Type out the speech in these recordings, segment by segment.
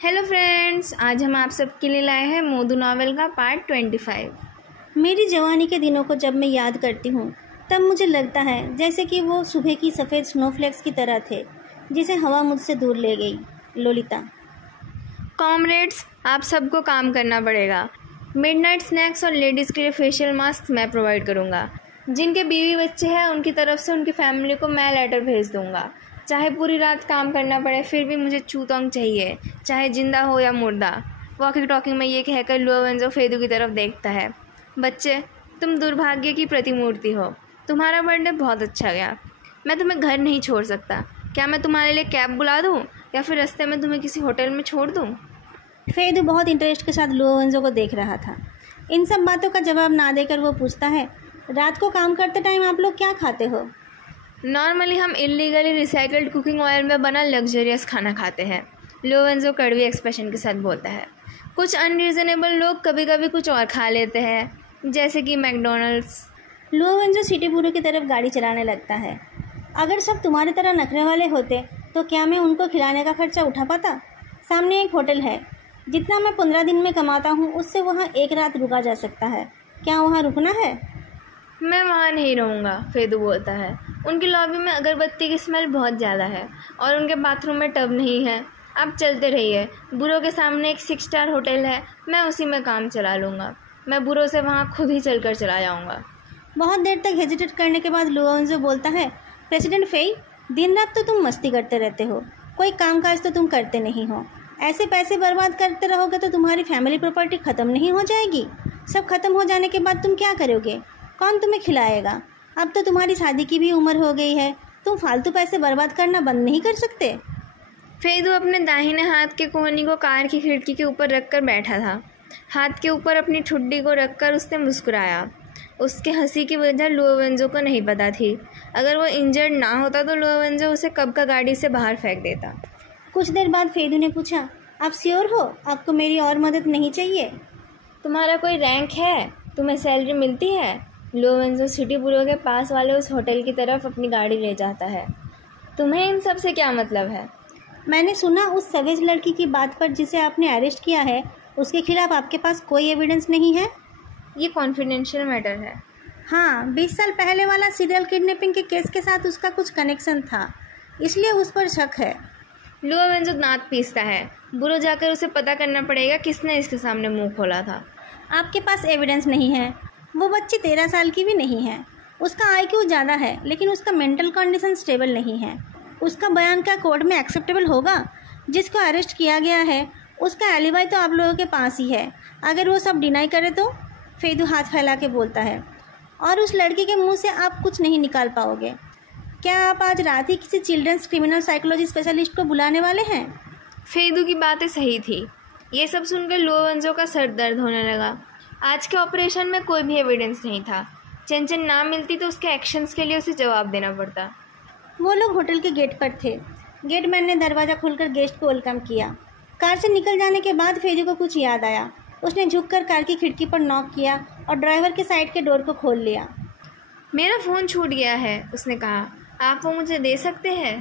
Hello friends, आज हम आप सबके लिए लाए हैं मोदू नावल का पार्ट 25। मेरी जवानी के दिनों को जब मैं याद करती हूँ तब मुझे लगता है जैसे कि वो सुबह की सफ़ेद स्नोफ्लेक्स की तरह थे जिसे हवा मुझसे दूर ले गई। लोलिता। कॉमरेड्स, आप सबको काम करना पड़ेगा। मिडनाइट स्नैक्स और लेडीज़ के लिए फेशियल मास्क मैं प्रोवाइड करूँगा। जिनके बीवी बच्चे हैं उनकी तरफ से उनकी फैमिली को मैं लेटर भेज दूँगा। चाहे पूरी रात काम करना पड़े फिर भी मुझे चूतोंग चाहिए, चाहे जिंदा हो या मुर्दा। वॉकिंग टॉकिंग में ये कहकर लुओ वेंजो फेदू की तरफ देखता है। बच्चे, तुम दुर्भाग्य की प्रतिमूर्ति हो। तुम्हारा बर्थडे बहुत अच्छा गया। मैं तुम्हें घर नहीं छोड़ सकता। क्या मैं तुम्हारे लिए कैब बुला दूँ या फिर रास्ते में तुम्हें किसी होटल में छोड़ दूँ? फेदू बहुत इंटरेस्ट के साथ लुओ वेंजो को देख रहा था। इन सब बातों का जवाब ना देकर वो पूछता है, रात को काम करते टाइम आप लोग क्या खाते हो? नॉर्मली हम इलीगली रिसाइकल्ड कुकिंग ऑयल में बना लग्जरियस खाना खाते हैं, लुओ वेंजो कड़वी एक्सप्रेशन के साथ बोलता है। कुछ अनरीजनेबल लोग कभी कभी कुछ और खा लेते हैं, जैसे कि मैकडोनल्ड्स। लुओ वेंजो सिटी बुरो की तरफ गाड़ी चलाने लगता है। अगर सब तुम्हारी तरह नखरे वाले होते तो क्या मैं उनको खिलाने का खर्चा उठा पाता? सामने एक होटल है, जितना मैं 15 दिन में कमाता हूँ उससे वहाँ एक रात रुका जा सकता है। क्या वहाँ रुकना है? मैं वहाँ नहीं रहूँगा, फेदू बोलता है। उनकी लॉबी में अगरबत्ती की स्मेल बहुत ज़्यादा है और उनके बाथरूम में टब नहीं है। आप चलते रहिए। बुरो के सामने एक 6 स्टार होटल है, मैं उसी में काम चला लूँगा। मैं बुरो से वहाँ खुद ही चलकर चला जाऊँगा। बहुत देर तक हेजिटेट करने के बाद लुओ वेंजो बोलता है, प्रेसिडेंट फेई, दिन रात तो तुम मस्ती करते रहते हो, कोई कामकाज तो तुम करते नहीं हो। ऐसे पैसे बर्बाद करते रहोगे तो तुम्हारी फैमिली प्रॉपर्टी ख़त्म नहीं हो जाएगी? सब खत्म हो जाने के बाद तुम क्या करोगे? कौन तुम्हें खिलाएगा? अब तो तुम्हारी शादी की भी उम्र हो गई है, तुम फालतू पैसे बर्बाद करना बंद नहीं कर सकते? फेदू अपने दाहिने हाथ के कोहनी को कार की खिड़की के ऊपर रखकर बैठा था। हाथ के ऊपर अपनी ठुड्डी को रखकर उसने मुस्कुराया। उसके हंसी की वजह लुओ वेंजो को नहीं पता थी। अगर वो इंजर्ड ना होता तो लुओ वेंजो उसे कब का गाड़ी से बाहर फेंक देता। कुछ देर बाद फेदू ने पूछा, आप श्योर हो? आपको मेरी और मदद नहीं चाहिए? तुम्हारा कोई रैंक है? तुम्हें सैलरी मिलती है? लुओ वेंजो सिटी बुरो के पास वाले उस होटल की तरफ अपनी गाड़ी ले जाता है। तुम्हें इन सब से क्या मतलब है? मैंने सुना उस सवेज लड़की की बात पर जिसे आपने अरेस्ट किया है, उसके खिलाफ आपके पास कोई एविडेंस नहीं है? ये कॉन्फिडेंशियल मैटर है। हाँ, 20 साल पहले वाला सीरियल किडनैपिंग के केस के साथ उसका कुछ कनेक्शन था, इसलिए उस पर शक है। लुओ वेंजो दांत पीसता है। बुरो जाकर उसे पता करना पड़ेगा किसने इसके सामने मुंह खोला था। आपके पास एविडेंस नहीं है? वो बच्ची 13 साल की भी नहीं है। उसका IQ ज़्यादा है लेकिन उसका मेंटल कंडीशन स्टेबल नहीं है। उसका बयान क्या कोर्ट में एक्सेप्टेबल होगा? जिसको अरेस्ट किया गया है उसका एलिबाई तो आप लोगों के पास ही है। अगर वो सब डिनाई करे तो? फेदू हाथ फैला के बोलता है। और उस लड़की के मुंह से आप कुछ नहीं निकाल पाओगे। क्या आप आज रात ही किसी चिल्ड्रंस क्रिमिनल साइकोलॉजी स्पेशलिस्ट को बुलाने वाले हैं? फेदू की बातें सही थी। ये सब सुनकर लुओ वेंजो का सर दर्द होने लगा। आज के ऑपरेशन में कोई भी एविडेंस नहीं था। चेंचन ना मिलती तो उसके एक्शंस के लिए उसे जवाब देना पड़ता। वो लोग होटल के गेट पर थे। गेटमैन ने दरवाज़ा खोलकर गेस्ट को वेलकम किया। कार से निकल जाने के बाद फेदू को कुछ याद आया। उसने झुककर कार की खिड़की पर नॉक किया और ड्राइवर के साइड के डोर को खोल लिया। मेरा फ़ोन छूट गया है, उसने कहा। आप वो मुझे दे सकते हैं?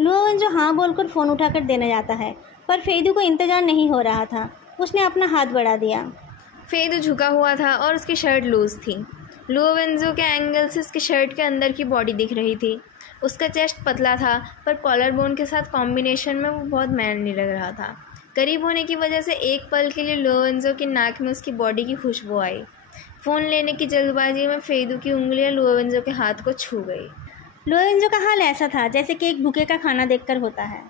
लुओ वेंजो हाँ बोलकर फ़ोन उठाकर देने जाता है, पर फेदू को इंतजार नहीं हो रहा था। उसने अपना हाथ बढ़ा दिया। फेदू झुका हुआ था और उसकी शर्ट लूज़ थी। लुओ वेंजो के एंगल से उसकी शर्ट के अंदर की बॉडी दिख रही थी। उसका चेस्ट पतला था पर कॉलर बोन के साथ कॉम्बिनेशन में वो बहुत मैनली लग रहा था। करीब होने की वजह से एक पल के लिए लुओ वेंजो की नाक में उसकी बॉडी की खुशबू आई। फ़ोन लेने की जल्दबाजी में फेदू की उंगलियां लुओ वेंजो के हाथ को छू गई। लुओ वेंजो का हाल ऐसा था जैसे कि एक भूखे का खाना देखकर होता है।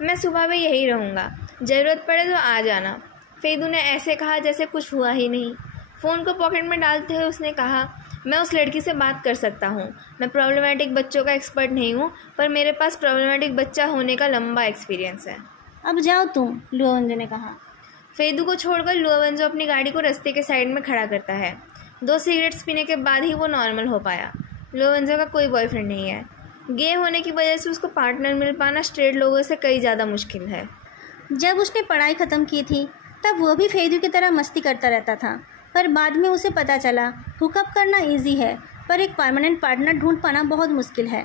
मैं सुबह भी यही रहूँगा, ज़रूरत पड़े तो आ जाना। फेदू ने ऐसे कहा जैसे कुछ हुआ ही नहीं। फ़ोन को पॉकेट में डालते हुए उसने कहा, मैं उस लड़की से बात कर सकता हूँ। मैं प्रॉब्लमेटिक बच्चों का एक्सपर्ट नहीं हूँ, पर मेरे पास प्रॉब्लमेटिक बच्चा होने का लंबा एक्सपीरियंस है। अब जाओ तुम, लुओ वेंजो ने कहा। फेदू को छोड़कर लुओ वेंजो अपनी गाड़ी को रास्ते के साइड में खड़ा करता है। 2 सिगरेट्स पीने के बाद ही वो नॉर्मल हो पाया। लुओ वेंजो का कोई बॉयफ्रेंड नहीं है। गे होने की वजह से उसको पार्टनर मिल पाना स्ट्रेट लोगों से कई ज़्यादा मुश्किल है। जब उसने पढ़ाई ख़त्म की थी तब वो भी फेदू की तरह मस्ती करता रहता था, पर बाद में उसे पता चला हुकअप करना ईजी है पर एक परमानेंट पार्टनर ढूंढ पाना बहुत मुश्किल है।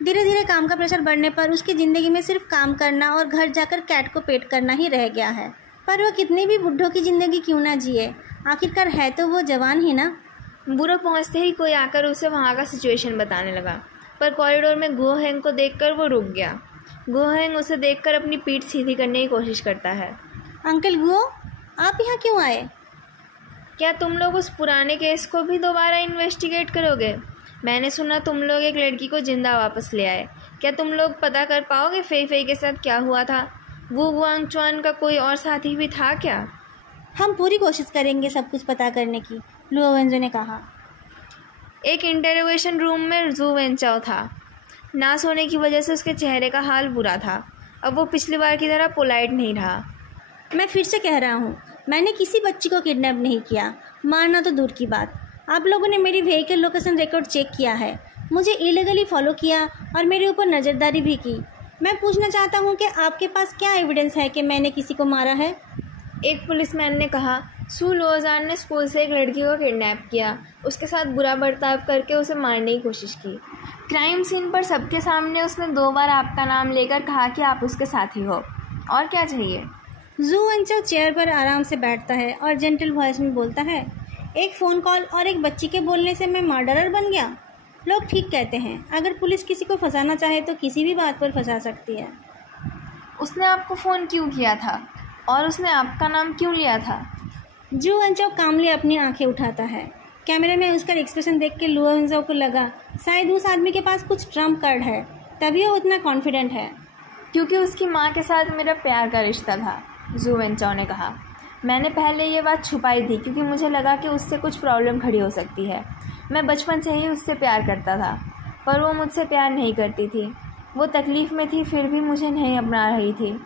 धीरे धीरे काम का प्रेशर बढ़ने पर उसकी ज़िंदगी में सिर्फ काम करना और घर जाकर कैट को पेट करना ही रह गया है। पर वो कितनी भी बुढ़ों की ज़िंदगी क्यों ना जिए, आखिरकार है तो वो जवान ही ना। बुरा पहुंचते ही कोई आकर उसे वहाँ का सिचुएशन बताने लगा, पर कॉरिडोर में गो हेंग को देखकर वो रुक गया। गो हेंग उसे देखकर अपनी पीठ सीधी करने की कोशिश करता है। अंकल गो, आप यहाँ क्यों आए? क्या तुम लोग उस पुराने केस को भी दोबारा इन्वेस्टिगेट करोगे? मैंने सुना तुम लोग एक लड़की को जिंदा वापस ले आए। क्या तुम लोग पता कर पाओगे फेई फेई के साथ क्या हुआ था? वो वांग चुआन का कोई और साथी भी था क्या? हम पूरी कोशिश करेंगे सब कुछ पता करने की, लुओ वेंजो ने कहा। एक इंटरोगेशन रूम में जू वेंचाओ था। ना सोने की वजह से उसके चेहरे का हाल बुरा था। अब वो पिछली बार की तरह पोलाइट नहीं रहा। मैं फिर से कह रहा हूँ, मैंने किसी बच्ची को किडनैप नहीं किया, मारना तो दूर की बात। आप लोगों ने मेरी व्हीकल लोकेशन रिकॉर्ड चेक किया है, मुझे इलीगली फॉलो किया और मेरे ऊपर नज़रदारी भी की। मैं पूछना चाहता हूँ कि आपके पास क्या एविडेंस है कि मैंने किसी को मारा है? एक पुलिसमैन ने कहा, सू लोजान ने स्कूल से एक लड़की को किडनैप किया, उसके साथ बुरा बर्ताव करके उसे मारने की कोशिश की। क्राइम सीन पर सबके सामने उसने 2 बार आपका नाम लेकर कहा कि आप उसके साथी हो। और क्या चाहिए? जू वेंचाओ चेयर पर आराम से बैठता है और जेंटल वॉइस में बोलता है, एक फ़ोन कॉल और एक बच्ची के बोलने से मैं मर्डरर बन गया? लोग ठीक कहते हैं, अगर पुलिस किसी को फंसाना चाहे तो किसी भी बात पर फंसा सकती है। उसने आपको फ़ोन क्यों किया था और उसने आपका नाम क्यों लिया था? जू वेंचाओ कामली अपनी आंखें उठाता है। कैमरे में उसका एक्सप्रेशन देख के लुओ वेंचाओ को लगा शायद उस आदमी के पास कुछ ट्रम्प कार्ड है, तभी वो उतना कॉन्फिडेंट है। क्योंकि उसकी माँ के साथ मेरा प्यार का रिश्ता था, जू वेंचाओ ने कहा। मैंने पहले ये बात छुपाई थी क्योंकि मुझे लगा कि उससे कुछ प्रॉब्लम खड़ी हो सकती है। मैं बचपन से ही उससे प्यार करता था, पर वो मुझसे प्यार नहीं करती थी। वो तकलीफ़ में थी, फिर भी मुझे नहीं अपना रही थी।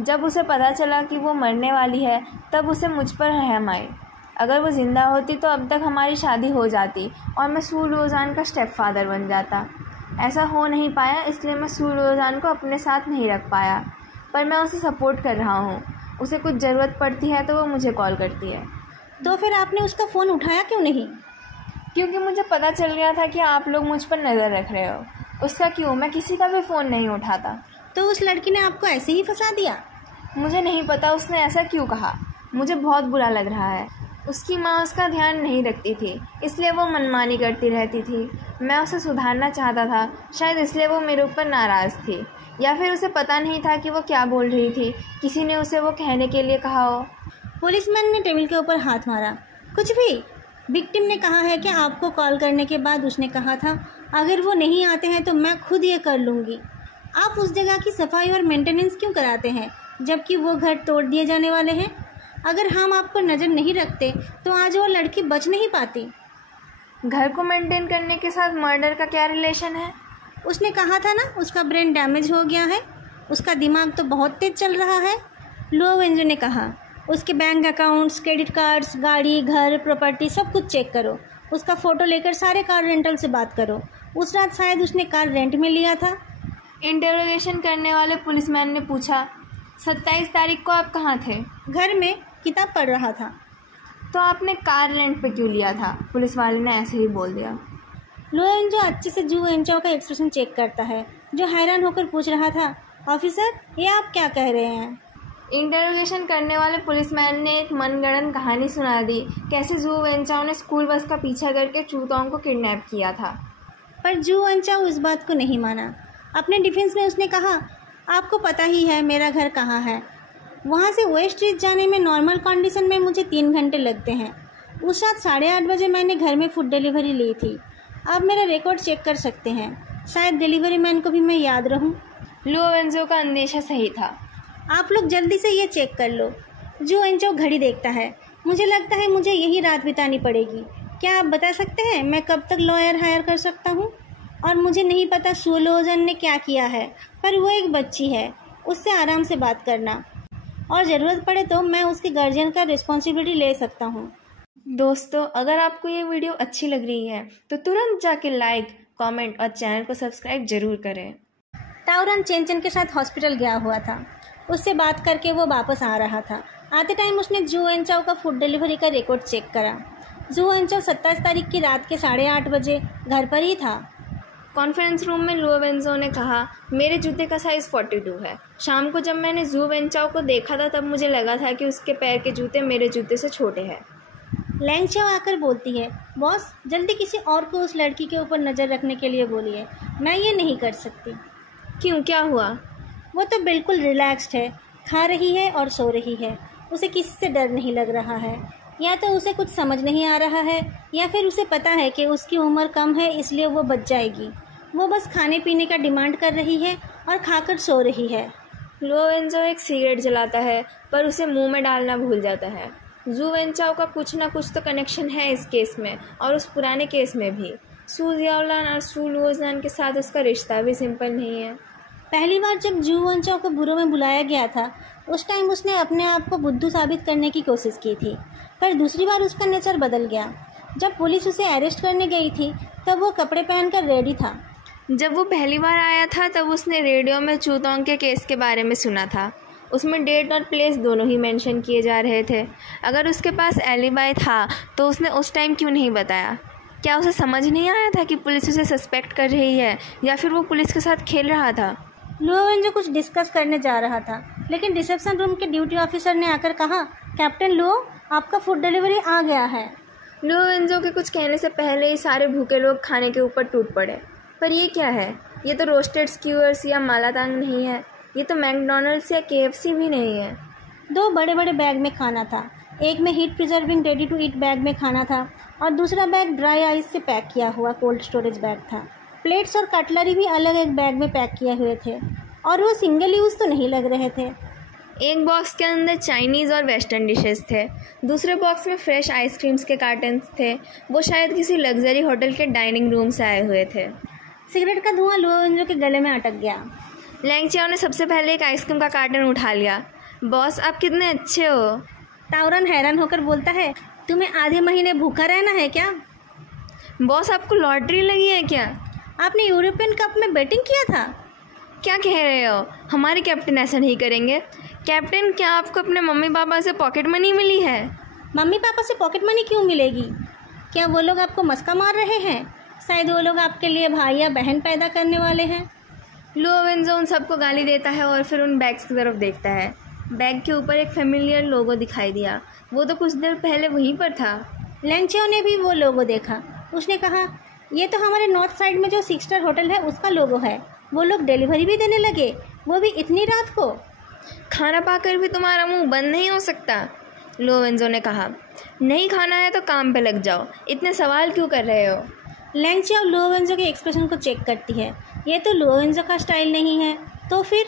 जब उसे पता चला कि वो मरने वाली है, तब उसे मुझ पर रहम आई। अगर वो ज़िंदा होती तो अब तक हमारी शादी हो जाती और मैं सू लोजान का स्टेप फादर बन जाता। ऐसा हो नहीं पाया, इसलिए मैं सू लोजान को अपने साथ नहीं रख पाया, पर मैं उसे सपोर्ट कर रहा हूँ। उसे कुछ ज़रूरत पड़ती है तो वो मुझे कॉल करती है। तो फिर आपने उसका फ़ोन उठाया क्यों नहीं? क्योंकि मुझे पता चल गया था कि आप लोग मुझ पर नज़र रख रहे हो। उसका क्यों, मैं किसी का भी फ़ोन नहीं उठाता। तो उस लड़की ने आपको ऐसे ही फंसा दिया? मुझे नहीं पता उसने ऐसा क्यों कहा, मुझे बहुत बुरा लग रहा है। उसकी माँ उसका ध्यान नहीं रखती थी, इसलिए वो मनमानी करती रहती थी। मैं उसे सुधारना चाहता था, शायद इसलिए वो मेरे ऊपर नाराज़ थी, या फिर उसे पता नहीं था कि वो क्या बोल रही थी। किसी ने उसे वो कहने के लिए कहा हो। पुलिसमैन ने टेबल के ऊपर हाथ मारा। कुछ भी? विक्टिम ने कहा है कि आपको कॉल करने के बाद उसने कहा था, अगर वो नहीं आते हैं तो मैं खुद ये कर लूँगी। आप उस जगह की सफाई और मेंटेनेंस क्यों कराते हैं जबकि वो घर तोड़ दिए जाने वाले हैं? अगर हम आप पर नज़र नहीं रखते तो आज वो लड़की बच नहीं पाती। घर को मेंटेन करने के साथ मर्डर का क्या रिलेशन है? उसने कहा था ना, उसका ब्रेन डैमेज हो गया है, उसका दिमाग तो बहुत तेज चल रहा है। लुओ वेंजो ने कहा, उसके बैंक अकाउंट्स, क्रेडिट कार्ड्स, गाड़ी, घर, प्रॉपर्टी सब कुछ चेक करो। उसका फ़ोटो लेकर सारे कार रेंटल से बात करो। उस रात शायद उसने कार रेंट में लिया था। इंटरोगेशन करने वाले पुलिसमैन ने पूछा, 27 तारीख को आप कहाँ थे? घर में, किताब पढ़ रहा था। तो आपने कार रेंट पे क्यों लिया था? पुलिस वाले ने ऐसे ही बोल दिया। लुओ वेंजो अच्छे से जू वेंचाओ का एक्सप्रेशन चेक करता है, जो हैरान होकर पूछ रहा था, ऑफिसर ये आप क्या कह रहे हैं? इंटरोगेशन करने वाले पुलिसमैन ने एक मनगढ़ंत कहानी सुना दी, कैसे जू वेंचाओ ने स्कूल बस का पीछा करके चूताओं को किडनैप किया था। पर जू वेंचाओ इस बात को नहीं माना। अपने डिफेंस में उसने कहा, आपको पता ही है मेरा घर कहाँ है। वहाँ से वेस्ट स्ट्रीट जाने में नॉर्मल कंडीशन में मुझे 3 घंटे लगते हैं। उस रात 8:30 बजे मैंने घर में फूड डिलीवरी ली थी। आप मेरा रिकॉर्ड चेक कर सकते हैं, शायद डिलीवरी मैन को भी मैं याद रहूं। लुओ वेंजो का अंदेशा सही था। आप लोग जल्दी से ये चेक कर लो। जू वेंचाओ घड़ी देखता है। मुझे लगता है मुझे यही रात बितानी पड़ेगी। क्या आप बता सकते हैं मैं कब तक लॉयर हायर कर सकता हूँ? और मुझे नहीं पता सू लोजान ने क्या किया है, पर वो एक बच्ची है, उससे आराम से बात करना, और ज़रूरत पड़े तो मैं उसके गार्जियन का रिस्पॉन्सिबिलिटी ले सकता हूँ। दोस्तों, अगर आपको ये वीडियो अच्छी लग रही है तो तुरंत जाके लाइक, कमेंट और चैनल को सब्सक्राइब जरूर करें। ताओरन चेंचन के साथ हॉस्पिटल गया हुआ था। उससे बात करके वो वापस आ रहा था। आते टाइम उसने जू वेंचाओ का फूड डिलीवरी का रिकॉर्ड चेक करा। जू वेंचाओ 27 तारीख की रात के 8:30 बजे घर पर ही था। कॉन्फ्रेंस रूम में लुओ वेंजो ने कहा, मेरे जूते का साइज़ 42 है। शाम को जब मैंने जू वेंचाओ को देखा था तब मुझे लगा था कि उसके पैर के जूते मेरे जूते से छोटे हैं। लैंग चाओ आकर बोलती है, बॉस जल्दी किसी और को उस लड़की के ऊपर नज़र रखने के लिए बोलिए, मैं ये नहीं कर सकती। क्यों, क्या हुआ? वो तो बिल्कुल रिलैक्स्ड है, खा रही है और सो रही है, उसे किसी से डर नहीं लग रहा है। या तो उसे कुछ समझ नहीं आ रहा है या फिर उसे पता है कि उसकी उम्र कम है इसलिए वो बच जाएगी। वो बस खाने पीने का डिमांड कर रही है और खाकर सो रही है। लुओ वेंचाओ एक सिगरेट जलाता है पर उसे मुंह में डालना भूल जाता है। जू वेंचाओ का कुछ ना कुछ तो कनेक्शन है इस केस में और उस पुराने केस में भी। सू जियाओलान और सू लुओजान के साथ उसका रिश्ता भी सिंपल नहीं है। पहली बार जब जू वेंचाओ को बुरो में बुलाया गया था उस टाइम उसने अपने आप को बुद्धू साबित करने की कोशिश की थी, पर दूसरी बार उसका नेचर बदल गया। जब पुलिस उसे अरेस्ट करने गई थी तब वो कपड़े पहनकर रेडी था। जब वो पहली बार आया था तब उसने रेडियो में चूतोंग के केस के बारे में सुना था। उसमें डेट और प्लेस दोनों ही मेंशन किए जा रहे थे। अगर उसके पास एलिबाई था तो उसने उस टाइम क्यों नहीं बताया? क्या उसे समझ नहीं आया था कि पुलिस उसे सस्पेक्ट कर रही है या फिर वो पुलिस के साथ खेल रहा था? लुओ वेंजो कुछ डिस्कस करने जा रहा था लेकिन रिसेप्शन रूम के ड्यूटी ऑफिसर ने आकर कहा, कैप्टन लुओ, आपका फूड डिलीवरी आ गया है। लुओ वेंजो के कुछ कहने से पहले ही सारे भूखे लोग खाने के ऊपर टूट पड़े। पर ये क्या है? ये तो रोस्टेड स्क्यूअर्स या मालातांग नहीं है, ये तो मैकडोनल्ड्स या KFC भी नहीं है। 2 बड़े बड़े बैग में खाना था। एक में heat preserving ready to eat bag में खाना था और दूसरा बैग ड्राई आइस से पैक किया हुआ कोल्ड स्टोरेज बैग था। प्लेट्स और कटलरी भी अलग एक बैग में पैक किए हुए थे और वो सिंगल यूज़ तो नहीं लग रहे थे। एक बॉक्स के अंदर चाइनीज़ और वेस्टर्न डिशेस थे, दूसरे बॉक्स में फ्रेश आइसक्रीम्स के कार्टन्स थे। वो शायद किसी लग्जरी होटल के डाइनिंग रूम से आए हुए थे। सिगरेट का धुआं लुओ वेंजो के गले में अटक गया। लैंग चाओ ने सबसे पहले एक आइसक्रीम का कार्टन उठा लिया। बॉस, आप कितने अच्छे हो। ताओरन हैरान होकर बोलता है, तुम्हें आधे महीने भूखा रहना है क्या? बॉस, आपको लॉटरी लगी है क्या? आपने यूरोपियन कप में बैटिंग किया था? क्या कह रहे हो? हमारे कैप्टन ऐसा नहीं करेंगे। कैप्टन, क्या आपको अपने मम्मी पापा से पॉकेट मनी मिली है? मम्मी पापा से पॉकेट मनी क्यों मिलेगी? क्या वो लोग आपको मस्का मार रहे हैं? शायद वो लोग आपके लिए भाई या बहन पैदा करने वाले हैं। लुओ वेंजो उन सबको गाली देता है और फिर उन बैग्स की तरफ देखता है। बैग के ऊपर एक फेमिलियर लोगो दिखाई दिया। वो तो कुछ देर पहले वहीं पर था। लैंग चाओ ने भी वो लोगो देखा। उसने कहा, ये तो हमारे नॉर्थ साइड में जो 6 स्टार होटल है उसका लोगो है। वो लोग डिलीवरी भी देने लगे, वो भी इतनी रात को। खाना पाकर भी तुम्हारा मुंह बंद नहीं हो सकता, लुओ वेंजो ने कहा। नहीं खाना है तो काम पे लग जाओ, इतने सवाल क्यों कर रहे हो? लैंग चाओ लुओ वेंजो के एक्सप्रेशन को चेक करती है। ये तो लुओ वेंजो का स्टाइल नहीं है। तो फिर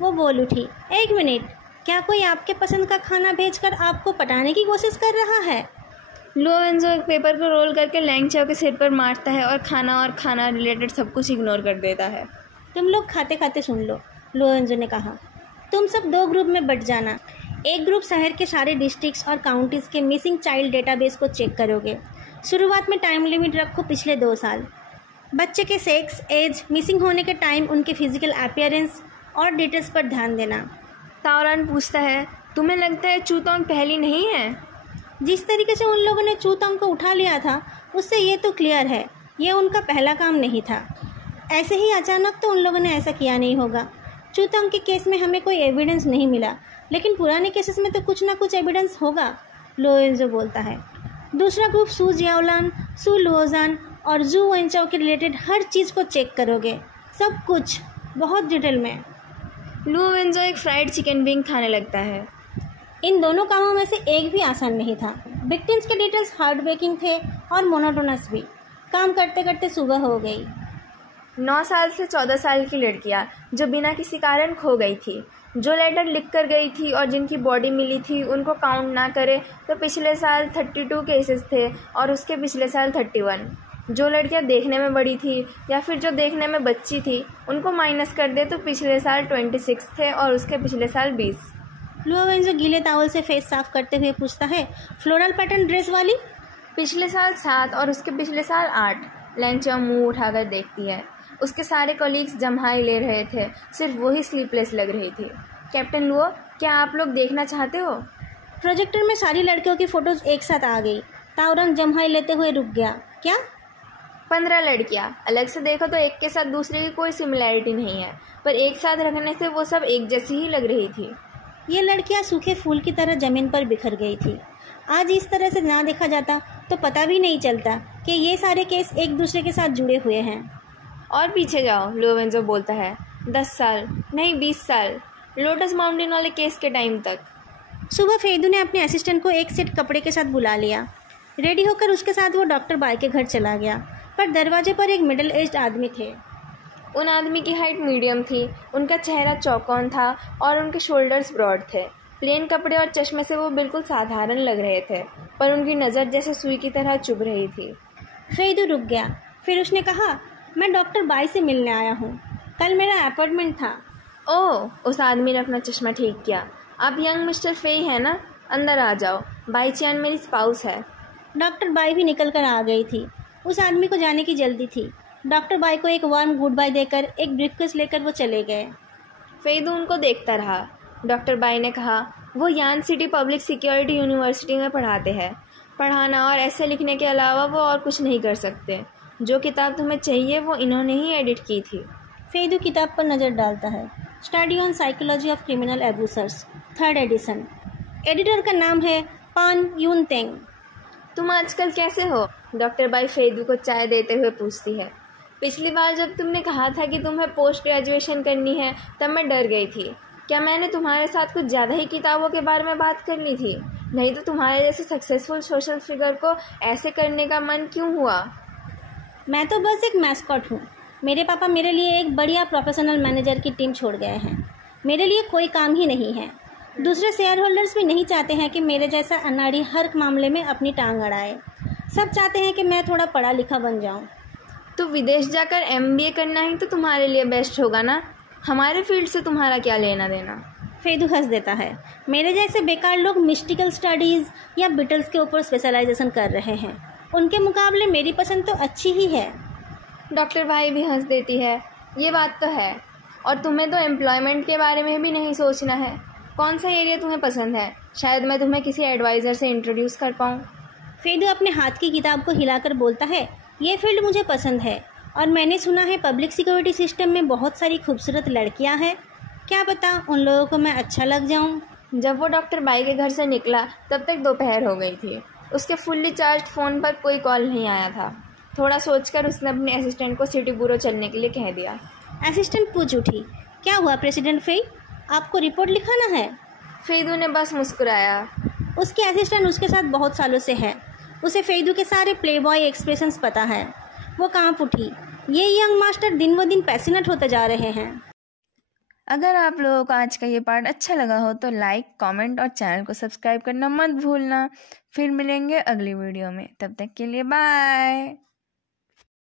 वो बोल उठी, 1 मिनट, क्या कोई आपके पसंद का खाना भेजकर आपको पटाने की कोशिश कर रहा है? लुओ वेंजो एक पेपर को रोल करके लैंग चाओ के सिर पर मारता है और खाना रिलेटेड सब कुछ इग्नोर कर देता है। तुम लोग खाते खाते सुन लो, लुओ वेंजो ने कहा। तुम सब 2 ग्रुप में बट जाना। एक ग्रुप शहर के सारे डिस्ट्रिक्ट्स और काउंटीज़ के मिसिंग चाइल्ड डेटाबेस को चेक करोगे। शुरुआत में टाइम लिमिट रखो पिछले 2 साल। बच्चे के सेक्स, एज, मिसिंग होने के टाइम, उनके फिजिकल अपीयरेंस और डिटेल्स पर ध्यान देना। ताओरन पूछता है, तुम्हें लगता है चूतोंग पहली नहीं है? जिस तरीके से उन लोगों ने चूतोंग को उठा लिया था उससे ये तो क्लियर है ये उनका पहला काम नहीं था। ऐसे ही अचानक तो उन लोगों ने ऐसा किया नहीं होगा। चूतोंग के केस में हमें कोई एविडेंस नहीं मिला, लेकिन पुराने केसेस में तो कुछ ना कुछ एविडेंस होगा, लुओ वेंजो बोलता है। दूसरा ग्रुप सू जियाओलान, सू लुओजान और जू वेंचाओ के रिलेटेड हर चीज़ को चेक करोगे, सब कुछ बहुत डिटेल में। लुओ वेंजो एक फ्राइड चिकन विंग खाने लगता है। इन दोनों कामों में से एक भी आसान नहीं था। विक्टिम्स के डिटेल्स हार्ड ब्रेकिंग थे और मोनोटोनस भी। काम करते करते सुबह हो गई। 9 साल से 14 साल की लड़कियां जो बिना किसी कारण खो गई थी, जो लेटर लिख कर गई थी और जिनकी बॉडी मिली थी, उनको काउंट ना करे तो पिछले साल 32 केसेस थे और उसके पिछले साल 31। जो लड़कियां देखने में बड़ी थी या फिर जो देखने में बच्ची थी, उनको माइनस कर दे तो पिछले साल 26 थे और उसके पिछले साल 20। लुओ वेंजो गीले टॉवल से फेस साफ करते हुए पूछता है, फ्लोरल पैटर्न ड्रेस वाली? पिछले साल 7 और उसके पिछले साल 8। लैंग चाओ मुँह उठाकर देखती है। उसके सारे कॉलीग्स जम्हाई ले रहे थे, सिर्फ वही स्लीपलेस लग रही थी। कैप्टन लुओ, क्या आप लोग देखना चाहते हो? प्रोजेक्टर में सारी लड़कियों की फ़ोटोज़ एक साथ आ गई। ताओरन जम्हाई लेते हुए रुक गया। क्या? 15 लड़कियाँ। अलग से देखो तो एक के साथ दूसरे की कोई सिमिलैरिटी नहीं है, पर एक साथ रखने से वो सब एक जैसी ही लग रही थी। ये लड़कियाँ सूखे फूल की तरह ज़मीन पर बिखर गई थी। आज इस तरह से ना देखा जाता तो पता भी नहीं चलता कि ये सारे केस एक दूसरे के साथ जुड़े हुए हैं। और पीछे जाओ, लोवेंजो बोलता है, 10 साल नहीं 20 साल, लोटस माउंटेन वाले केस के टाइम तक। सुबह फेदू ने अपने असिस्टेंट को एक सेट कपड़े के साथ बुला लिया। रेडी होकर उसके साथ वो डॉक्टर बाई के घर चला गया, पर दरवाजे पर एक मिडिल एज्ड आदमी थे। उन आदमी की हाइट मीडियम थी, उनका चेहरा चौकोन था और उनके शोल्डर्स ब्रॉड थे। प्लेन कपड़े और चश्मे से वो बिल्कुल साधारण लग रहे थे, पर उनकी नज़र जैसे सुई की तरह चुभ रही थी। फेदू रुक गया, फिर उसने कहा, मैं डॉक्टर बाई से मिलने आया हूँ, कल मेरा अपॉइंटमेंट था। ओह, उस आदमी ने अपना चश्मा ठीक किया। आप यंग मिस्टर फेई है ना? अंदर आ जाओ, बाई चैन मेरी स्पाउस है। डॉक्टर बाई भी निकल कर आ गई थी। उस आदमी को जाने की जल्दी थी। डॉक्टर बाई को एक वार्म गुड बाय देकर एक ब्रीफकेस लेकर वो चले गए। फेदू उनको देखता रहा। डॉक्टर बाई ने कहा, वो यान सिटी पब्लिक सिक्योरिटी यूनिवर्सिटी में पढ़ाते हैं। पढ़ाना और ऐसे लिखने के अलावा वो और कुछ नहीं कर सकते। जो किताब तुम्हें चाहिए वो इन्होंने ही एडिट की थी। फेदू किताब पर नज़र डालता है। Study on psychology of criminal abusers, 3rd edition. Editor का नाम है पान यून तेंग। तुम आजकल कैसे हो? डॉक्टर बाई फेदू को चाय देते हुए पूछती है। पिछली बार जब तुमने कहा था कि तुम्हें पोस्ट ग्रेजुएशन करनी है तब मैं डर गई थी। क्या मैंने तुम्हारे साथ कुछ ज़्यादा ही किताबों के बारे में बात कर ली थी? नहीं तो तुम्हारे जैसे सक्सेसफुल सोशल फिगर को ऐसे करने का मन क्यों हुआ? मैं तो बस एक मैस्कॉट हूँ। मेरे पापा मेरे लिए एक बढ़िया प्रोफेशनल मैनेजर की टीम छोड़ गए हैं। मेरे लिए कोई काम ही नहीं है। दूसरे शेयर होल्डर्स भी नहीं चाहते हैं कि मेरे जैसा अनाड़ी हर मामले में अपनी टांग अड़ाए। सब चाहते हैं कि मैं थोड़ा पढ़ा लिखा बन जाऊं। तो विदेश जाकर MBA करना ही तो तुम्हारे लिए बेस्ट होगा ना? हमारे फील्ड से तुम्हारा क्या लेना देना? फेदू हंस देता है। मेरे जैसे बेकार लोग मिस्टिकल स्टडीज़ या बिटल्स के ऊपर स्पेशलाइजेशन कर रहे हैं। उनके मुकाबले मेरी पसंद तो अच्छी ही है। डॉक्टर भाई भी हंस देती है। ये बात तो है। और तुम्हें तो एम्प्लॉयमेंट के बारे में भी नहीं सोचना है। कौन सा एरिया तुम्हें पसंद है? शायद मैं तुम्हें किसी एडवाइज़र से इंट्रोड्यूस कर पाऊँ। फेदू अपने हाथ की किताब को हिलाकर बोलता है, ये फील्ड मुझे पसंद है और मैंने सुना है पब्लिक सिक्योरिटी सिस्टम में बहुत सारी खूबसूरत लड़कियां हैं। क्या पता उन लोगों को मैं अच्छा लग जाऊं। जब वो डॉक्टर बाई के घर से निकला तब तक दोपहर हो गई थी। उसके फुल्ली चार्ज फ़ोन पर कोई कॉल नहीं आया था। थोड़ा सोचकर उसने अपने असिस्टेंट को सिटी ब्यूरो चलने के लिए कह दिया। असिस्टेंट पूछ उठी, क्या हुआ प्रेसिडेंट फेई, आपको रिपोर्ट लिखाना है? फेदू ने बस मुस्कुराया। उसके असिस्टेंट उसके साथ बहुत सालों से है। उसे फेदू के सारे प्लेबॉय एक्सप्रेशंस पता है। वो कांप उठी। ये यंग मास्टर दिन व दिन पैसिनेट होते जा रहे हैं। अगर आप लोगों को आज का ये पार्ट अच्छा लगा हो तो लाइक, कमेंट और चैनल को सब्सक्राइब करना मत भूलना। फिर मिलेंगे अगली वीडियो में। तब तक के लिए बाय।